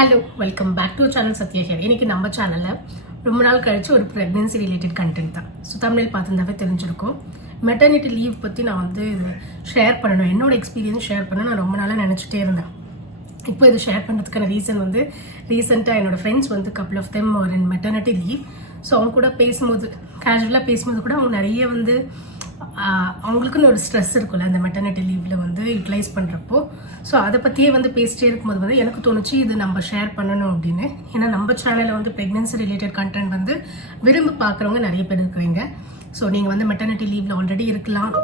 Hello, welcome back to channel Sathya here. இன்னைக்கு நம்ம சேனலில் ரொம்ப நாள் கழிச்சு ஒரு ப்ரெக்னென்சி ரிலேட்டட் கண்டென்ட் தான். ஸோ தமிழில் பார்த்துருந்தாவே தெரிஞ்சிருக்கும். மெட்டர்னிட்டி லீவ் பற்றி நான் வந்து ஷேர் பண்ணணும், என்னோட எக்ஸ்பீரியன்ஸ் ஷேர் பண்ண நான் ரொம்ப நாளாக நினச்சிட்டே இருந்தேன். இப்போ இது ஷேர் பண்ணுறதுக்கான ரீசன் வந்து ரீசெண்டாக என்னோடய ஃப்ரெண்ட்ஸ் வந்து கப்புள் ஆஃப் தெம் ஒரு மெட்டர்னிட்டி லீவ். ஸோ அவங்க கூட பேசும்போது கேஷுவலாக பேசும்போது கூட அவங்க நிறைய வந்து அவங்களுக்குன்னு ஒரு ஸ்ட்ரெஸ் இருக்கும்ல அந்த மெட்டர்னிட்டி லீவில் வந்து யூட்டிலைஸ் பண்ணுறப்போ. ஸோ அதை பற்றியே வந்து பேசிட்டே இருக்கும்போது வந்து எனக்கு தோணுச்சு இது நம்ம ஷேர் பண்ணணும் அப்படின்னு. ஏன்னா நம்ம சேனலில் வந்து ப்ரெக்னென்சி ரிலேட்டட் கண்டென்ட் வந்து விரும்பி பார்க்குறவங்க நிறைய பேர் இருக்கிறீங்க. ஸோ நீங்கள் வந்து மெட்டர்னிட்டி லீவில் ஆல்ரெடி இருக்கலாம்,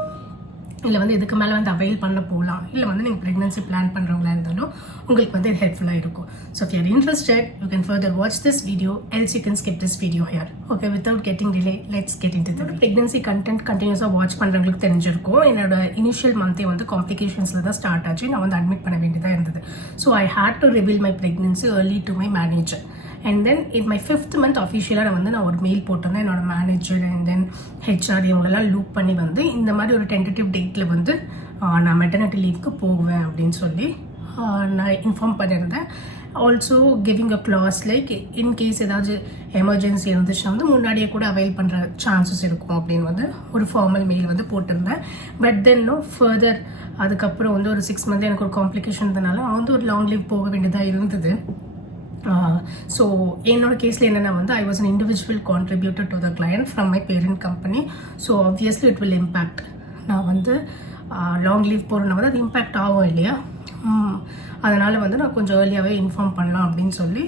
இல்லை வந்து இதுக்கு மேலே வந்து அவைல் பண்ண போகலாம், இல்லை வந்து நீங்கள் ப்ரெக்னென்சி பிளான் பண்ணுறவங்களா இருந்தாலும் உங்களுக்கு வந்து இது ஹெல்ப்ஃபுல்லாக இருக்கும். So if you are interested, you can further watch this video, else you can skip this video here. Okay, without getting delay, let's get into the pregnancy content. கண்டினியூஸாக வாட்ச் பண்ணுறவங்களுக்கு தெரிஞ்சிருக்கும். என்னோட இனிஷியல் மந்த்தே வந்து காம்ப்ளிகேஷன்ஸில் தான் ஸ்டார்ட் ஆச்சு. நான் வந்து admit பண்ண வேண்டியதாக இருந்தது. So I had to reveal my pregnancy early to my manager. And then in my 5th month அஃபிஷியலாக நான் ஒரு மெயில் போட்டிருந்தேன் என்னோட மேனேஜர் அண்ட் தென் ஹெச்ஆர் இவங்களெல்லாம் லூப் பண்ணி வந்து இந்த மாதிரி ஒரு டென்டேட்டிவ் டேட்டில் வந்து நான் மெட்டர்னிட்டி லீவுக்கு போவேன் அப்படின்னு சொல்லி நான் இன்ஃபார்ம் பண்ணியிருந்தேன். Also giving a class like in case ஏதாவது எமர்ஜென்சி இருந்துச்சுன்னா வந்து முன்னாடியே கூட அவைல் பண்ணுற சான்சஸ் இருக்கும் அப்படின்னு வந்து ஒரு ஃபார்மல் மெயில் வந்து போட்டிருந்தேன். பட் தென் நோ ஃபர்தர் அதுக்கப்புறம் வந்து ஒரு 6 month எனக்கு ஒரு காம்ப்ளிகேஷன் இருந்தனால வந்து ஒரு லாங் லீவ் போக வேண்டியதாக இருந்தது. ஸோ என்னோட கேஸில் என்னென்னா வந்து I was an individual contributor to the client from my parent company. So obviously it will impact. நான் வந்து லாங் லீவ் போகிறேன்னா வந்து அது இம்பேக்ட் ஆகும் இல்லையா. அதனால் வந்து நான் கொஞ்சம் ஏர்லியாகவே இன்ஃபார்ம் பண்ணலாம் அப்படின்னு சொல்லி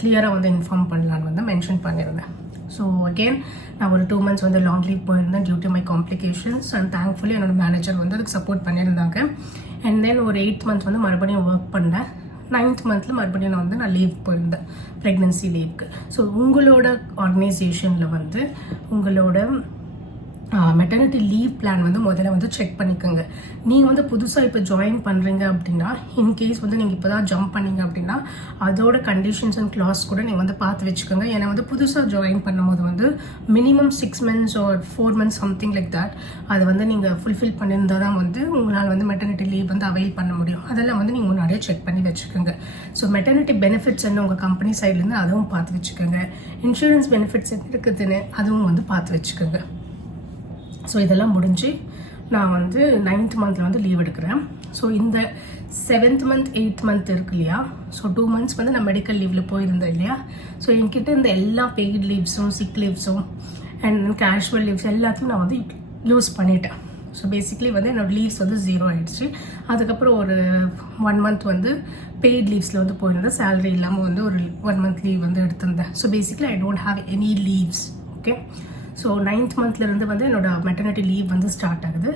கிளியராக வந்து இன்ஃபார்ம் பண்ணலான்னு வந்து மென்ஷன் பண்ணியிருந்தேன். ஸோ அகெயின் நான் ஒரு 2 months வந்து லாங் லீவ் போயிருந்தேன் due to my complications. And thankfully என்னோட மேனேஜர் வந்து அதுக்கு சப்போர்ட் பண்ணியிருந்தாங்க. அண்ட் தென் ஒரு 8th month வந்து மறுபடியும் ஒர்க் பண்ணேன். 9th month மறுபடியும் நான் லீவ் போயிருந்தேன் ப்ரெக்னென்சி லீவுக்கு. ஸோ உங்களோட ஆர்கனைசேஷனில் வந்து உங்களோட மெட்டர்னிட்டி லீவ் பிளான் வந்து முதல்ல வந்து செக் பண்ணிக்கோங்க. நீங்கள் வந்து புதுசாக இப்போ ஜாயின் பண்ணுறீங்க அப்படின்னா இன்கேஸ் வந்து நீங்கள் இப்போ தான் ஜம்ப் பண்ணீங்க அப்படின்னா அதோட கண்டிஷன்ஸ் அண்ட் கிளாஸ் கூட நீங்கள் வந்து பார்த்து வச்சுக்கோங்க. ஏன்னா வந்து புதுசாக ஜாயின் பண்ணும்போது வந்து minimum 6 months or 4 months something like that அதை வந்து நீங்கள் ஃபுல்ஃபில் பண்ணியிருந்தால் தான் வந்து உங்களால் வந்து மெட்டர்னிட்டி லீவ் வந்து அவைல் பண்ண முடியும். அதெல்லாம் வந்து நீங்கள் முன்னாடியே செக் பண்ணி வச்சுக்கோங்க. ஸோ மெட்டர்னிட்டி பெனிஃபிட்ஸ் என்ன உங்கள் கம்பெனி சைட்லேருந்து அதுவும் பார்த்து வச்சுக்கோங்க. இன்சூரன்ஸ் பெனிஃபிட்ஸ் என்ன இருக்குதுன்னு அதுவும் வந்து பார்த்து வச்சுக்கோங்க. ஸோ இதெல்லாம் முடிஞ்சு நான் வந்து 9th month வந்து லீவ் எடுக்கிறேன். ஸோ இந்த 7th month 8th month இருக்கு இல்லையா. ஸோ 2 months வந்து நான் மெடிக்கல் லீவில் போயிருந்தேன் இல்லையா. ஸோ என்கிட்ட இந்த எல்லா பெய்ட் லீவ்ஸும் சிக் லீவ்ஸும் அண்ட் கேஷுவல் லீவ்ஸ் எல்லாத்தையும் நான் வந்து யூஸ் பண்ணிட்டேன். ஸோ பேசிக்லி வந்து என்னோடய லீவ்ஸ் வந்து 0 ஆகிடுச்சு. அதுக்கப்புறம் ஒரு 1 month வந்து பெய்ட் லீவ்ஸில் வந்து போயிருந்தேன். சேலரி இல்லாமல் வந்து ஒரு 1 month லீவ் வந்து எடுத்திருந்தேன். So basically I don't have any leaves. Okay, so 9th monthலேருந்து வந்து என்னோட மெட்டர்னிட்டி லீவ் வந்து ஸ்டார்ட் ஆகுது.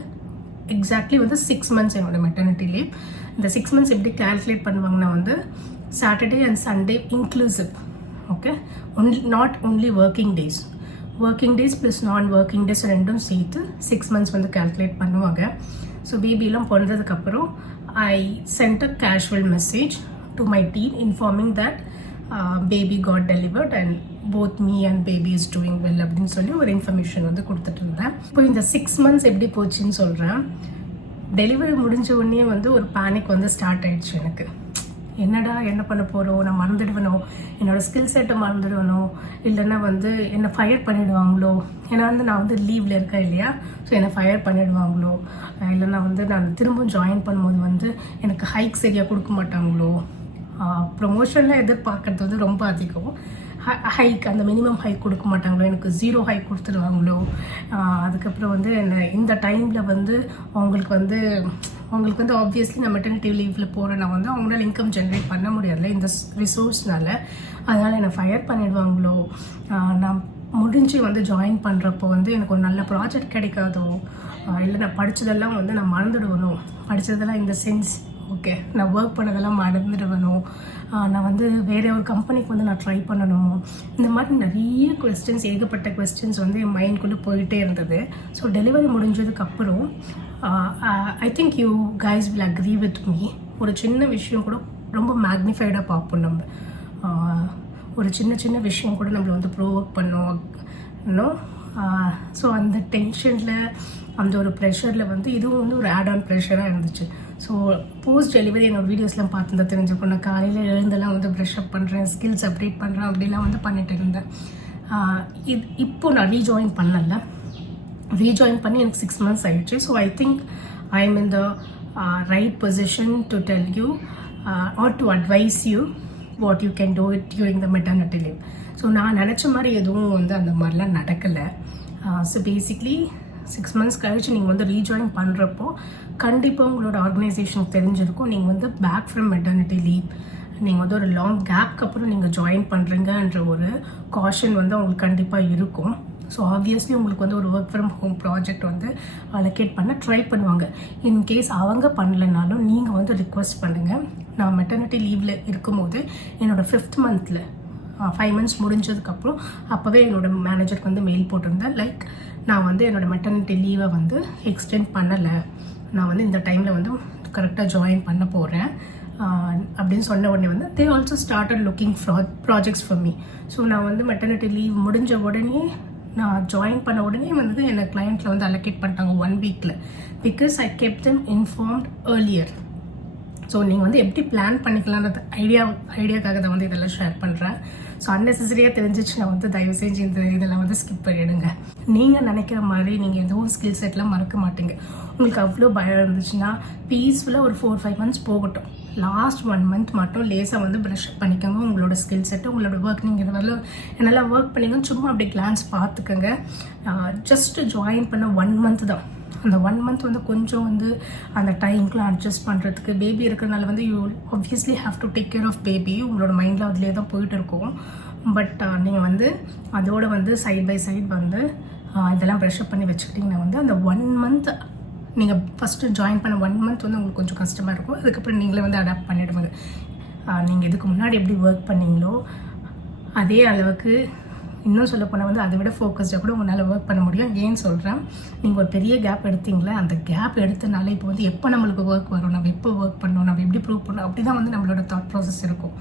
எக்ஸாக்ட்லி வந்து 6 months என்னோட மெட்டர்னிட்டி லீவ். இந்த 6 months எப்படி கால்குலேட் பண்ணுவாங்கன்னா வந்து Saturday and Sunday inclusive. Okay, not only working days plus non working days ரெண்டும் சேர்த்து 6 months வந்து கால்குலேட் பண்ணுவாங்க. ஸோ பேபிலாம் பிறந்ததுக்கப்புறம் I sent a casual message to my team informing that baby got delivered and both me and baby is doing well அப்படின்னு சொல்லி ஒரு information வந்து கொடுத்துட்டு இருந்தேன். இப்போ இந்த 6 months எப்படி போச்சுன்னு சொல்கிறேன். டெலிவரி முடிஞ்ச உடனே வந்து ஒரு பேனிக் வந்து ஸ்டார்ட் ஆயிடுச்சு எனக்கு. என்னடா என்ன பண்ண போகிறோம், நான் மறந்துடுவனோ, என்னோடய ஸ்கில் செட்டை மறந்துடுவனோ, இல்லைன்னா வந்து என்னை ஃபயர் பண்ணிடுவாங்களோ. ஏன்னா வந்து நான் வந்து லீவில் இருக்கேன் இல்லையா. ஸோ என்னை ஃபயர் பண்ணிடுவாங்களோ, இல்லைன்னா வந்து நான் திரும்பவும் ஜாயின் பண்ணும்போது வந்து எனக்கு ஹைக் சரியாக கொடுக்க மாட்டாங்களோ. ப்ரொமோஷனில் எதிர்பார்க்கறது வந்து ரொம்ப அதிகம். ஹைக் அந்த மினிமம் ஹைக் கொடுக்க மாட்டாங்களோ, எனக்கு 0 ஹைக் கொடுத்துருவாங்களோ. அதுக்கப்புறம் வந்து என்ன இந்த டைமில் வந்து அவங்களுக்கு வந்து ஆப்வியஸ்லி நான் மெட்டர்னிட்டி லீவில் போகிறேன்னா வந்து அவங்களால இன்கம் ஜென்ரேட் பண்ண முடியாதுல்ல இந்த ரிசோர்ஸ்னால. அதனால் என்னை ஃபயர் பண்ணிடுவாங்களோ, நான் முடிஞ்சு வந்து ஜாயின் பண்ணுறப்போ வந்து எனக்கு ஒரு நல்ல ப்ராஜெக்ட் கிடைக்காதோ, இல்லை நான் படித்ததெல்லாம் வந்து நான் மறந்துடுவணும். படித்ததெல்லாம் இந்த சென்ஸ் ஓகே நான் ஒர்க் பண்ணதெல்லாம் மறந்துடுவணும், நான் வந்து வேறு ஒரு கம்பெனிக்கு வந்து நான் ட்ரை பண்ணணும். இந்த மாதிரி நிறைய கொஸ்டின்ஸ், ஏகப்பட்ட கொஸ்டின்ஸ் வந்து என் மைண்ட்குள்ளே போயிட்டே இருந்தது. ஸோ டெலிவரி முடிஞ்சதுக்கப்புறம் I think you guys will agree with me. ஒரு சின்ன விஷயம் கூட ரொம்ப மேக்னிஃபைடாக பார்ப்போம் நம்ம. ஒரு சின்ன விஷயம் கூட நம்மளை வந்து ப்ரோவோக் பண்ணோம். ஸோ அந்த டென்ஷனில் அந்த ஒரு ப்ரெஷரில் வந்து இதுவும் வந்து ஒரு ஆட் ஆன் ப்ரெஷராக இருந்துச்சு. ஸோ போஸ்ட் டெலிவரி என்னோடய வீடியோஸ்லாம் பார்த்துருந்தா தெரிஞ்சுக்கணும். நான் காலையில் எழுந்தெல்லாம் வந்து ப்ரஷ் அப் பண்ணுறேன், ஸ்கில்ஸ் அப்டேட் பண்ணுறேன், அப்படிலாம் வந்து பண்ணிட்டு இருந்தேன். இப்போ நான் ரீஜாயின் பண்ணல. ரீஜாயின் பண்ணி எனக்கு 6 months ஆயிடுச்சு. So I think I am in the right position to tell you are to advice you what you can do it during the maternity leave. So நான் நினச்ச மாதிரி எதுவும் வந்து அந்த மாதிரிலாம் நடக்கலை. ஸோ பேசிக்லி 6 months கழிச்சு நீங்கள் வந்து ரீஜாயின் பண்ணுறப்போ கண்டிப்பாக உங்களோட ஆர்கனைசேஷனுக்கு தெரிஞ்சிருக்கும். நீங்கள் வந்து பேக் ஃப்ரம் மெட்டர்னிட்டி லீவ், நீங்கள் வந்து ஒரு லாங் கேப்க்கு அப்புறம் நீங்கள் ஜாயின் பண்ணுறீங்கன்ற ஒரு காஷன் வந்து அவங்களுக்கு கண்டிப்பாக இருக்கும். ஸோ ஆப்வியஸ்லி உங்களுக்கு வந்து ஒரு ஒர்க் ஃப்ரம் ஹோம் ப்ராஜெக்ட் வந்து அலோகேட் பண்ண ட்ரை பண்ணுவாங்க. இன்கேஸ் அவங்க பண்ணலைனாலும் நீங்கள் வந்து ரிக்வெஸ்ட் பண்ணுங்கள். நான் மெட்டர்னிட்டி லீவில் இருக்கும்போது என்னோடய 5th month 5 months முடிஞ்சதுக்கப்புறம் அப்போவே என்னோடய மேனேஜருக்கு வந்து மெயில் போட்டிருந்தேன். லைக் நான் வந்து என்னோடய மெட்டர்னிட்டி லீவை வந்து எக்ஸ்டெண்ட் பண்ணலை, நான் வந்து இந்த டைமில் வந்து கரெக்டாக ஜாயின் பண்ண போகிறேன் அப்படின்னு சொன்ன உடனே வந்து they also started looking projects for me. So நான் வந்து மெட்டர்னிட்டி லீவ் முடிஞ்ச உடனே நான் ஜாயின் பண்ண உடனே வந்து என்னை கிளையண்ட்டில் வந்து அலோகேட் பண்ணிட்டாங்க 1 weekல. Because I kept them informed earlier. So நீங்கள் வந்து எப்படி பிளான் பண்ணிக்கலான்றது ஐடியாக்காக தான் வந்து இதெல்லாம் ஷேர் பண்ணுறேன். ஸோ அன்னெசரியாக தெரிஞ்சிச்சுன்னா வந்து தயவு செஞ்சு இதெல்லாம் வந்து ஸ்கிப் பண்ணிவிடுங்க. நீங்கள் நினைக்கிற மாதிரி நீங்கள் எதுவும் ஸ்கில் செட்லாம் மறக்க மாட்டீங்க. உங்களுக்கு அவ்வளோ பயம் இருந்துச்சுன்னா பீஸ்ஃபுல்லாக ஒரு 4-5 months போகட்டும். லாஸ்ட் 1 month மட்டும் லேசாக வந்து ப்ரஷ் அப் பண்ணிக்கோங்க. உங்களோட ஸ்கில் செட்டு, உங்களோட ஒர்க், நீங்கள் இது வரல என்னெல்லாம் ஒர்க் பண்ணிங்கன்னு சும்மா அப்படியே கிளான்ஸ் பார்த்துக்கோங்க. ஜஸ்ட்டு ஜாயின் பண்ண 1 month தான். அந்த 1 month வந்து கொஞ்சம் வந்து அந்த டைம்க்குலாம் அட்ஜஸ்ட் பண்ணுறதுக்கு, பேபி இருக்கிறதுனால வந்து you obviously have to take care of baby. உங்களோட மைண்டில் அதிலே தான் போயிட்டு இருக்கும். பட் நீங்கள் வந்து அதோட வந்து சைட் பை சைட் வந்து இதெல்லாம் ப்ரெஷ் அப் பண்ணி வச்சுக்கிட்டிங்கன்னா வந்து அந்த 1 month நீங்கள் ஃபஸ்ட்டு ஜாயின் பண்ண 1 month வந்து உங்களுக்கு கொஞ்சம் கஷ்டமாக இருக்கும். அதுக்கப்புறம் நீங்களே வந்து அடாப்ட் பண்ணிவிடுவாங்க. நீங்கள் இதுக்கு முன்னாடி எப்படி ஒர்க் பண்ணீங்களோ அதே அளவுக்கு, இன்னும் சொல்ல போனால் வந்து அதை விட ஃபோக்கஸ்டாக கூட உங்களால் ஒர்க் பண்ண முடியும். ஏன்னு சொல்கிறேன், நீங்கள் ஒரு பெரிய கேப் எடுத்தீங்களே, அந்த கேப் எடுத்தனால இப்போ வந்து எப்போ நம்மளுக்கு ஒர்க் வரும், நம்ம எப்போ ஒர்க் பண்ணணும், நம்ம எப்படி ப்ரூவ் பண்ணணும், அப்படி தான் வந்து நம்மளோட தாட் ப்ராசஸ் இருக்கும்.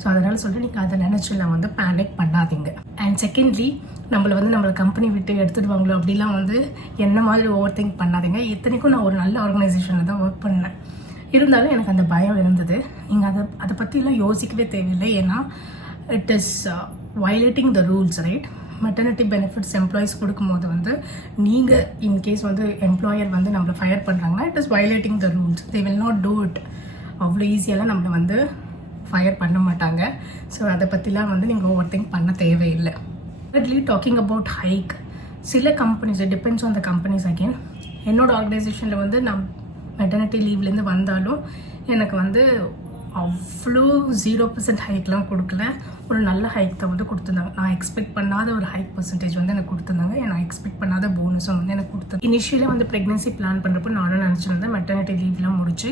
ஸோ அதனால் சொல்லிட்டு நீங்கள் அதை நினச்சிலாம் வந்து பேனிக் பண்ணாதீங்க. அண்ட் செகண்ட்லி, நம்மளை கம்பெனி விட்டு எடுத்துடுவாங்களோ அப்படிலாம் வந்து என்ன மாதிரி ஓவர் திங்க் பண்ணாதீங்க. இத்தனைக்கும் நான் ஒரு நல்ல ஆர்கனைசேஷனில் தான் ஒர்க் பண்ணேன். இருந்தாலும் எனக்கு அந்த பயம் இருந்தது. நீங்கள் அதை பற்றிலாம் யோசிக்கவே தேவையில்லை. ஏன்னா it is violating the rules, right? Maternity benefits employees கொடுக்கும்போது வந்து நீங்கள் இன்கேஸ் வந்து எம்ப்ளாயர் வந்து நம்மளை ஃபயர் பண்ணுறாங்கன்னா it is violating the rules. They will not do it. அவ்வளோ ஈஸியெல்லாம் நம்மளை வந்து ஃபயர் பண்ண மாட்டாங்க. ஸோ அதை பற்றிலாம் வந்து நீங்கள் ஓவர் திங்க் பண்ண தேவையில்லை. டாக்கிங் அபவுட் ஹைக், சில companies, it depends on the companies. Again என்னோட ஆர்கனைசேஷனில் வந்து நான் மெட்டர்னிட்டி லீவ்லேருந்து வந்தாலும் எனக்கு வந்து அவ்வளோ 0% ஹைக்லாம் கொடுக்கல. ஒரு நல்ல ஹைக் தான் வந்து கொடுத்துருந்தாங்க. நான் எக்ஸ்பெக்ட் பண்ணாத ஒரு ஹைக் பர்சன்டேஜ் வந்து எனக்கு கொடுத்துருந்தாங்க. நான் எக்ஸ்பெக்ட் பண்ணாத போனஸும் வந்து எனக்கு கொடுத்தாங்க. இனிஷியலாக வந்து ப்ரெக்னென்சி பிளான் பண்ணுறப்போ நானும் நினச்சிருந்தேன் மெட்டர்னிட்டி லீவ்லாம் முடிச்சு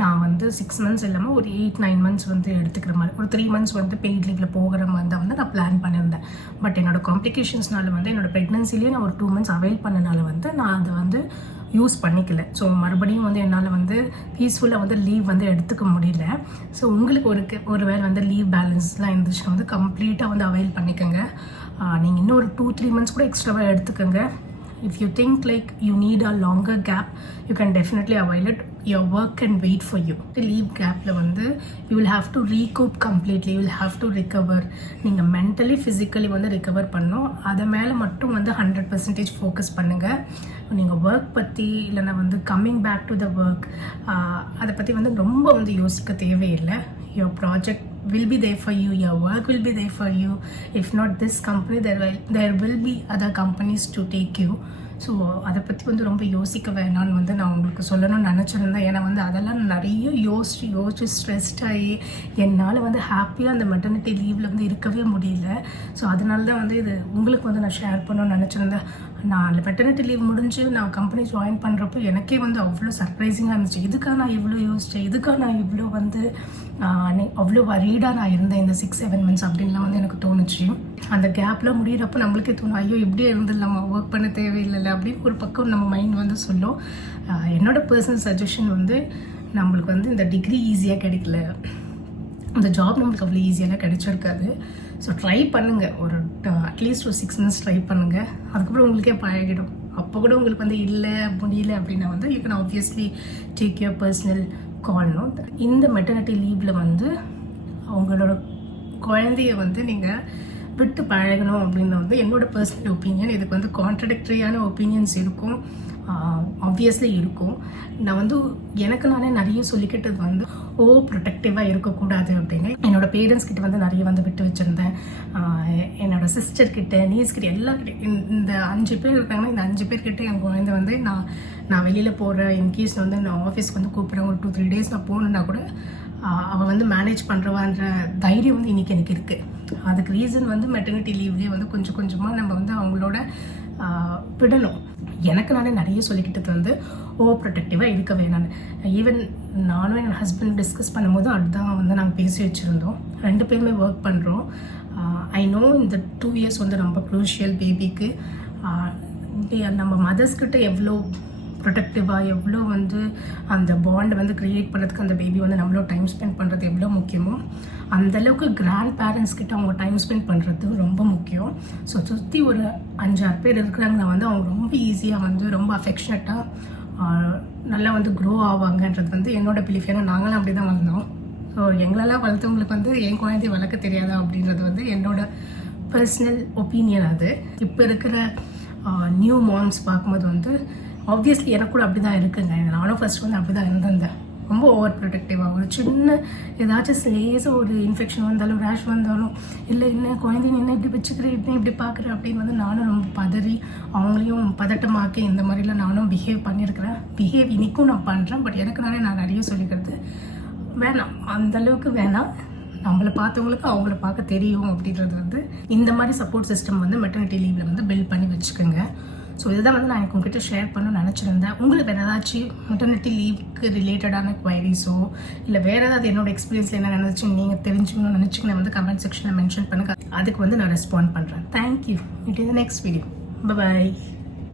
நான் வந்து 6 months இல்லாமல் ஒரு 8-9 months வந்து எடுத்துக்கிற மாதிரி, ஒரு 3 months வந்து பெய்ட் லீவில் போகிற மாதிரி தான் வந்து நான் பிளான் பண்ணியிருந்தேன். பட் என்னோடய காம்ப்ளிகேஷன்ஸ்னால வந்து என்னோடய ப்ரெக்னென்சிலேயே நான் ஒரு 2 months அவைல் பண்ணனால வந்து நான் அதை வந்து யூஸ் பண்ணிக்கல. ஸோ மறுபடியும் வந்து என்னால் வந்து பீஸ்ஃபுல்லாக வந்து லீவ் வந்து எடுத்துக்க முடியல. ஸோ உங்களுக்கு ஒரு வேளை வந்து லீவ் பேலன்ஸ்லாம் இருந்துச்சுன்னா வந்து கம்ப்ளீட்டாக வந்து அவைல் பண்ணிக்கோங்க. நீங்கள் இன்னும் ஒரு 2-3 months கூட எக்ஸ்ட்ராவாக எடுத்துக்கோங்க. If you think like you need a longer gap, you can definitely avail it. Your work can wait for you. The leave gap வந்து you will have to recoup completely. You will have to recover. நீங்கள் mentally physically வந்து recover பண்ணணும். அதை மேலே மட்டும் வந்து 100% focus பண்ணுங்கள். நீங்கள் ஒர்க் பற்றி இல்லைன்னா வந்து coming back to the work அதை பற்றி வந்து ரொம்ப வந்து யோசிக்க தேவையில்லை. your project will be there for you, your work will be there for you. If not this company, there will be other companies to take you. So அதை பற்றி வந்து ரொம்ப யோசிக்க வேணான்னு வந்து நான் உங்களுக்கு சொல்லணும்னு நினச்சிருந்தேன். ஏன்னா வந்து அதெல்லாம் நிறைய யோசிச்சு ஸ்ட்ரெஸ்ட் ஆகி என்னால் வந்து ஹாப்பியாக அந்த மெட்டர்னிட்டி லீவில் வந்து இருக்கவே முடியல. ஸோ அதனால தான் வந்து இது உங்களுக்கு வந்து நான் ஷேர் பண்ணணும்னு நினச்சிருந்தேன். நான் மெட்டர்னிட்டி லீவ் முடிஞ்சு நான் கம்பெனி ஜாயின் பண்ணுறப்போ எனக்கே வந்து அவ்வளோ சர்ப்ரைசிங்காக இருந்துச்சு. இதுக்காக நான் இவ்வளோ யோசித்தேன், இதுக்காக நான் இவ்வளோ வந்து அவ்வளோ வரீடாக நான் இருந்தேன் இந்த 6-7 months அப்படின்லாம் வந்து எனக்கு தோணுச்சு. அந்த கேப்பில் முடிகிறப்போ நம்மளுக்கே தோணும், ஐயோ இப்படியே இருந்துடலாமா, ஒர்க் பண்ண தேவையில்லை அப்படின்னு ஒரு பக்கம் நம்ம மைண்ட் வந்து சொல்லும். என்னோடய பர்சனல் சஜஷன் வந்து நம்மளுக்கு வந்து இந்த டிகிரி ஈஸியாக கிடைக்கல, அந்த ஜாப் நம்மளுக்கு அவ்வளோ ஈஸியெல்லாம் கிடைச்சிருக்காது. ஸோ ட்ரை பண்ணுங்கள், ஒரு அட்லீஸ்ட் ஒரு 6 months ட்ரை பண்ணுங்கள். அதுக்கப்புறம் உங்களுக்கே பழகிடும். அப்போ கூட உங்களுக்கு வந்து இல்லை முடியல அப்படின்னா வந்து you can obviously take your personal கால்னும். இந்த மெட்டர்னிட்டி லீவில் வந்து அவங்களோட குழந்தைய வந்து நீங்கள் விட்டு பழகணும் அப்படின்னு வந்து என்னோட பர்சனல் ஒப்பீனியன். இதுக்கு வந்து கான்ட்ரடிக்டரியான ஒப்பீனியன்ஸ் இருக்கும், ஆப்வியஸ்லி இருக்கும். நான் வந்து எனக்கு நானே நிறைய சொல்லிக்கிட்டது வந்து ப்ரொடெக்டிவாக இருக்கக்கூடாது அப்படின்னு. என்னோட பேரண்ட்ஸ் கிட்ட வந்து நிறைய வந்து விட்டு வச்சுருந்தேன். என்னோட சிஸ்டர்கிட்ட, நீஸ்கிட்ட, எல்லாருக்கிட்ட, இந்த 5 பேர் இருக்காங்கன்னா இந்த 5 பேர்கிட்ட என் குழந்தை வந்து நான் வெளியில் போகிறேன், இன்கேஸ் வந்து நான் ஆஃபீஸ்க்கு வந்து கூப்பிட்றேன், ஒரு 2-3 days நான் போகணுன்னா கூட அவள் வந்து மேனேஜ் பண்ணுறவான்ற தைரியம் வந்து இன்றைக்கி எனக்கு இருக்குது. அதுக்கு ரீசன் வந்து மெட்டர்னிட்டி லீவ்லேயே வந்து கொஞ்சம் கொஞ்சமாக நம்ம வந்து அவங்களோட விடணும். எனக்கு நானே நிறைய சொல்லிக்கிட்டது வந்து ப்ரொடெக்டிவாக இருக்க வேணான்னு. ஈவன் நானும் என் ஹஸ்பண்ட் டிஸ்கஸ் பண்ணும்போது அதுதான் வந்து நாங்கள் பேசி வச்சுருந்தோம். 2 பேருமே ஒர்க் பண்ணுறோம். ஐ நோ இந்த 2 years வந்து ரொம்ப க்ரூஷியல் பேபிக்கு. நம்ம மதர்ஸ்கிட்ட எவ்வளோ ப்ரொடெக்டிவாக, எவ்வளோ வந்து அந்த பாண்டை வந்து க்ரியேட் பண்ணுறதுக்கு அந்த பேபி வந்து நம்மளோட டைம் ஸ்பெண்ட் பண்ணுறது எவ்வளோ முக்கியமோ அந்தளவுக்கு கிராண்ட் பேரண்ட்ஸ் கிட்ட அவங்க டைம் ஸ்பெண்ட் பண்ணுறது ரொம்ப முக்கியம். ஸோ சுற்றி ஒரு 5-6 பேர் இருக்கிறாங்கன்னா வந்து அவங்க ரொம்ப ஈஸியாக வந்து ரொம்ப அஃபெக்ஷனட்டாக நல்லா வந்து க்ரோ ஆவாங்கன்றது வந்து என்னோட பிலீஃப். ஏன்னா நாங்களும் அப்படி தான் வளர்ந்தோம். ஸோ எங்களெல்லாம் வளர்த்தவங்களுக்கு வந்து என் குழந்தைய வளர்க்க தெரியாதா அப்படின்றது வந்து என்னோட பர்சனல் ஒப்பீனியன். அது இப்போ இருக்கிற நியூ மாம்ஸ் பார்க்கும்போது வந்து ஆப்வியஸ்லி எனக்கு கூட அப்படி தான் இருக்குங்க. நானும் ஃபர்ஸ்ட் வந்து அப்படி தான் இருந்திருந்தேன். ரொம்ப ஓவர் ப்ரொடெக்டிவாக. ஒரு சின்ன ஏதாச்சும் லேசாக ஒரு இன்ஃபெக்ஷன் வந்தாலும், ரேஷ் வந்தாலும், இல்லை என்ன குழந்தைங்க என்ன இப்படி வச்சுக்கிறேன், என்ன இப்படி பார்க்குறேன் அப்படின்னு வந்து நானும் ரொம்ப பதறி அவங்களையும் பதட்டமாக்கி இந்த மாதிரிலாம் நானும் பிஹேவ் பண்ணியிருக்கிறேன். பிஹேவ் இன்றைக்கும் நான் பண்ணுறேன். பட் எனக்கு நான் நிறைய சொல்லிக்கிறது வேணாம், அந்தளவுக்கு வேணாம். நம்மளை பார்த்தவங்களுக்கு அவங்கள பார்க்க தெரியும் அப்படின்றது வந்து இந்த மாதிரி சப்போர்ட் சிஸ்டம் வந்து மெட்டர்னிட்டி லீவில் வந்து பில்ட் பண்ணி வச்சுக்கோங்க. ஸோ இதுதான் வந்து நான் உங்ககிட்ட ஷேர் பண்ணணும்னு நினச்சிருந்தேன். உங்களுக்கு வேறு ஏதாச்சும் மெட்டர்னிட்டி லீவுக்கு ரிலேட்டடான குவைரிஸோ இல்லை வேறு ஏதாவது என்னோட எக்ஸ்பீரியன்ஸில் என்ன நினச்சின்னு நீங்கள் தெரிஞ்சுக்கணும்னு நினச்சிங்கன்னா வந்து கமெண்ட் செக்ஷனில் மென்ஷன் பண்ணுங்கள். அதுக்கு வந்து நான் ரெஸ்பாண்ட் பண்ணுறேன். Thank you. It is the next video. By.